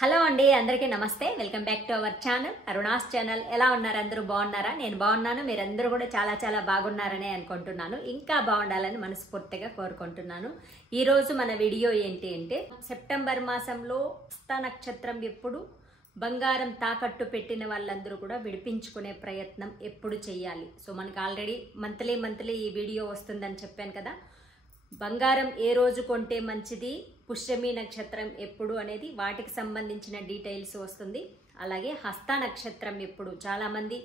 Hello అండి, అందరికీ నమస్తే. Welcome back to our channel Aruna's channel. ఎలా ఉన్నారు? అందరూ బాగున్నారా? నేను బాగున్నాను. మీరందరూ కూడా చాలా చాలా బాగున్నారని అనుకుంటున్నాను. ఇంకా బాగుండాలని మనస్ఫూర్తిగా కోరుకుంటున్నాను. ఈ రోజు మన వీడియో ఏంటి అంటే, సెప్టెంబర్ మాసంలో హస్త నక్షత్రం ఎప్పుడు బంగారం తాకట్టు పెట్టిన వాళ్ళందరూ కూడా విడిపించుకునే ప్రయత్నం ఎప్పుడు చేయాలి. సో మనకు ఆల్రెడీ మంత్లీ ఈ వీడియో వస్తుందని చెప్పాను కదా. బంగారం ఏ రోజు కొంటే మంచిది, పుష్యమి నక్షత్రం ఎప్పుడు అనేది వాటికి సంబంధించిన డీటెయిల్స్ వస్తుంది. అలాగే హస్త నక్షత్రం ఎప్పుడు, చాలామంది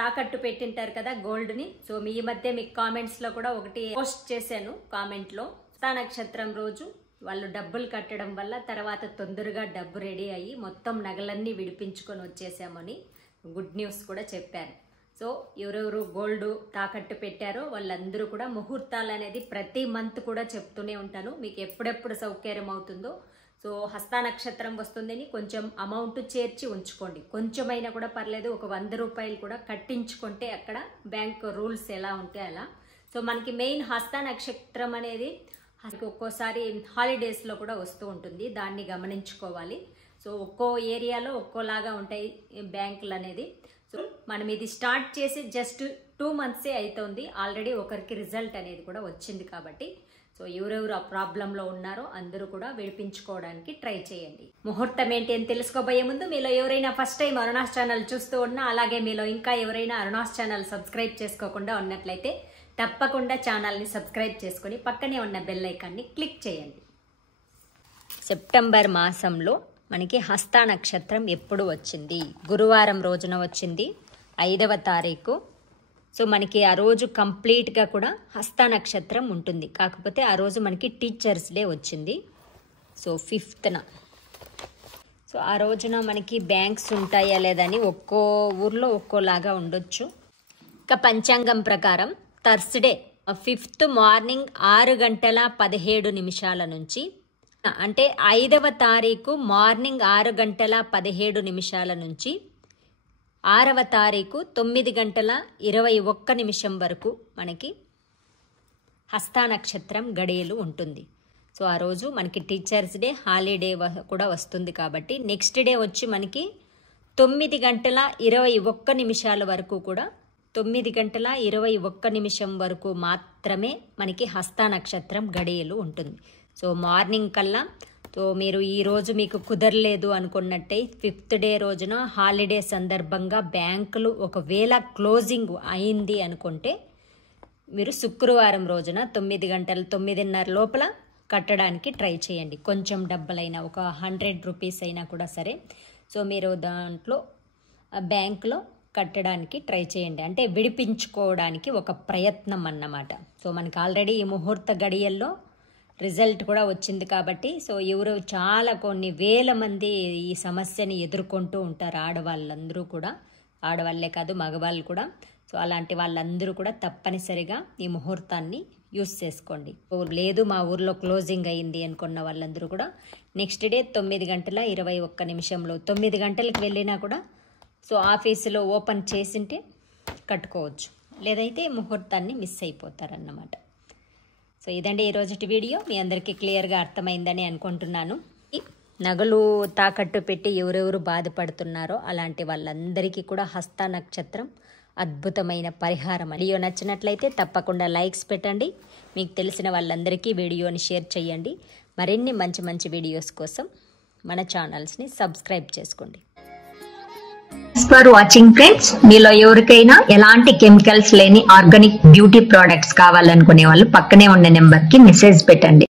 తాకట్టు పెట్టింటారు కదా గోల్డ్ని. సో ఈ మధ్య మీకు కామెంట్స్లో కూడా ఒకటి పోస్ట్ చేశాను కామెంట్లో, హస్త నక్షత్రం రోజు వాళ్ళు డబ్బులు కట్టడం వల్ల తర్వాత తొందరగా డబ్బు రెడీ అయ్యి మొత్తం నగలన్నీ విడిపించుకొని వచ్చేసామని గుడ్ న్యూస్ కూడా చెప్పారు. సో ఎవరెవరు గోల్డ్ తాకట్టు పెట్టారో వాళ్ళందరూ కూడా ముహూర్తాలు అనేది ప్రతి మంత్ కూడా చెప్తూనే ఉంటాను, మీకు ఎప్పుడెప్పుడు సౌకర్యం అవుతుందో. సో హస్త నక్షత్రం వస్తుందని కొంచెం అమౌంట్ చేర్చి ఉంచుకోండి. కొంచెమైనా కూడా పర్లేదు, ఒక 100 రూపాయలు కూడా కట్టించుకుంటే అక్కడ బ్యాంక్ రూల్స్ ఎలా ఉంటే అలా. సో మనకి మెయిన్ హస్త నక్షత్రం అనేది ఒక్కోసారి హాలిడేస్లో కూడా వస్తూ ఉంటుంది, దాన్ని గమనించుకోవాలి. సో ఒక్కో ఏరియాలో ఒక్కోలాగా ఉంటాయి బ్యాంకులు అనేది. సో మనం ఇది స్టార్ట్ చేసి జస్ట్ 2 months అవుతుంది. ఆల్రెడీ ఒకరికి రిజల్ట్ అనేది కూడా వచ్చింది కాబట్టి, సో ఎవరెవరు ఆ ప్రాబ్లంలో ఉన్నారో అందరూ కూడా విడిపించుకోవడానికి ట్రై చేయండి. ముహూర్తం ఏంటి అని తెలుసుకోబోయే ముందు, మీలో ఎవరైనా ఫస్ట్ టైం అరుణాస్ ఛానల్ చూస్తూ ఉన్నా, అలాగే మీలో ఇంకా ఎవరైనా అరుణాస్ ఛానల్ సబ్స్క్రైబ్ చేసుకోకుండా ఉన్నట్లయితే తప్పకుండా ఛానల్ని సబ్స్క్రైబ్ చేసుకొని పక్కనే ఉన్న బెల్ ఐకాన్ని క్లిక్ చేయండి. సెప్టెంబర్ మాసంలో మనకి హస్త నక్షత్రం ఎప్పుడు వచ్చింది? గురువారం రోజున వచ్చింది, 5వ తారీఖు. సో మనకి ఆ రోజు కంప్లీట్గా కూడా హస్త నక్షత్రం ఉంటుంది. కాకపోతే ఆ రోజు మనకి టీచర్స్ డే వచ్చింది. So 5th. సో ఆ రోజున మనకి బ్యాంక్స్ ఉంటాయా లేదని ఒక్కో ఊర్లో ఒక్కోలాగా ఉండొచ్చు. ఇక పంచాంగం ప్రకారం థర్స్డే 5th మార్నింగ్ 6:17 నుంచి, అంటే 5వ తారీఖు మార్నింగ్ 6:17 నుంచి 6వ తారీఖు 9:21 వరకు మనకి హస్త నక్షత్రం గడియలు ఉంటుంది. సో ఆ రోజు మనకి టీచర్స్ డే హాలిడే కూడా వస్తుంది కాబట్టి నెక్స్ట్ డే వచ్చి మనకి 9:21 వరకు కూడా 9:21 వరకు మాత్రమే మనకి హస్త నక్షత్రం గడియలు ఉంటుంది. సో మార్నింగ్ కల్లా, సో మీరు ఈరోజు మీకు కుదరలేదు అనుకున్నట్టే 5th డే రోజున హాలిడే సందర్భంగా బ్యాంకులు ఒకవేళ క్లోజింగ్ అయింది అనుకుంటే మీరు శుక్రవారం రోజున 9:30 లోపల కట్టడానికి ట్రై చేయండి. కొంచెం డబ్బులైనా, ఒక 100 రూపీస్ అయినా కూడా సరే. సో మీరు దాంట్లో బ్యాంకులో కట్టడానికి ట్రై చేయండి, అంటే విడిపించుకోవడానికి ఒక ప్రయత్నం అన్నమాట. సో మనకి ఆల్రెడీ ఈ ముహూర్త గడియల్లో రిజల్ట్ కూడా వచ్చింది కాబట్టి, సో ఎవరు చాలా కొన్ని వేల మంది ఈ సమస్యని ఎదుర్కొంటూ ఉంటారు. ఆడవాళ్ళందరూ కూడా, ఆడవాళ్ళే కాదు మగవాళ్ళు కూడా. సో అలాంటి వాళ్ళందరూ కూడా తప్పనిసరిగా ఈ ముహూర్తాన్ని యూస్ చేసుకోండి. లేదు మా ఊర్లో క్లోజింగ్ అయింది అనుకున్న వాళ్ళందరూ కూడా నెక్స్ట్ డే 9:21 9 గంటలకు వెళ్ళినా కూడా సో ఆఫీసులో ఓపెన్ చేసింటే కట్టుకోవచ్చు, లేదైతే ముహూర్తాన్ని మిస్ అయిపోతారన్నమాట. సో ఇదండి ఈరోజుటి వీడియో. మీ అందరికీ క్లియర్గా అర్థమైందని అనుకుంటున్నాను. నగలు తాకట్టు పెట్టి ఎవరెవరు బాధపడుతున్నారో అలాంటి వాళ్ళందరికీ కూడా హస్త నక్షత్రం అద్భుతమైన పరిహారం. వీడియో నచ్చినట్లయితే తప్పకుండా లైక్స్ పెట్టండి, మీకు తెలిసిన వాళ్ళందరికీ వీడియోని షేర్ చేయండి. మరిన్ని మంచి వీడియోస్ కోసం మన ఛానల్స్ని సబ్స్క్రైబ్ చేసుకోండి. ఫర్ వాచింగ్ ఫ్రెండ్స్, మీలో ఎవరికైనా ఎలాంటి కెమికల్స్ లేని ఆర్గానిక్ బ్యూటీ ప్రొడక్ట్స్ కావాలనుకునే వాళ్ళు పక్కనే ఉన్న నెంబర్కి మెసేజ్ పెట్టండి.